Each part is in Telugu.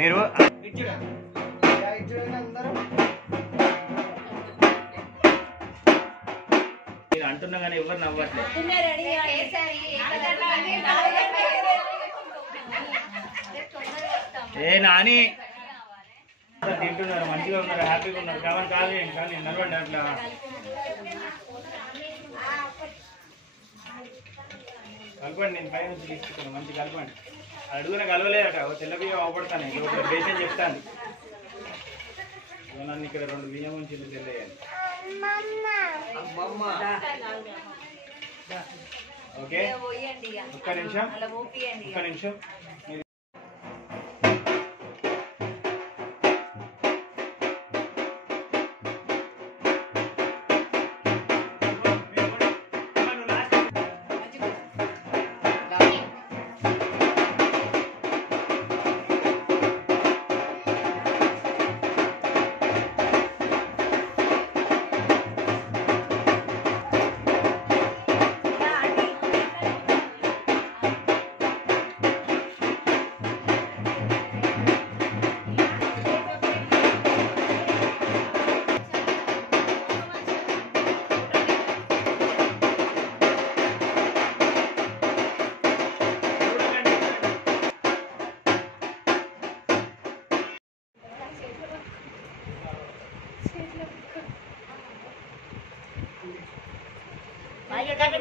మీరు అంటున్నా కానీ ఎవరు నవ్వట్లేదు. ఏ నాని తింటున్నారు, మంచిగా ఉన్నారు, హ్యాపీగా ఉన్నారు. కావాలి కాదు కానీ నడవండి అట్లా. కలపండి, నేను పై నుంచి తీసుకుంటాను. మంచి కలపండి. అడుగున కలవలేదట, తెల్ల బియ్యం అవపడతాను. ఇక్కడ బేసం చెప్తాను. నన్ను ఇక్కడ 2 బియ్యం నుంచి తెల్లేయాలి. ఓకే, ఒక్క నిమిషం.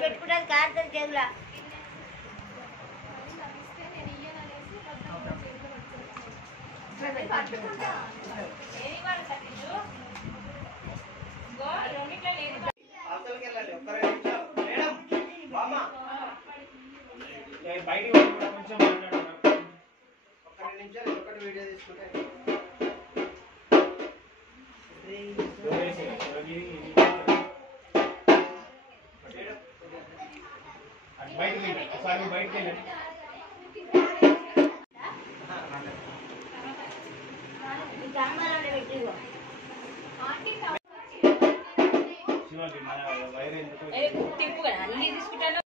పెట్టుకుంటారు కార్తలు చెవులా బయటికి కొంచెం ఒక్క 2 నిమిషాలు ఒకటి వీడియో తీసుకుంటే బయటికి ఒకసారి బయటికి వెళ్ళండి. శివాజీ మన వైర్ ఎందుకు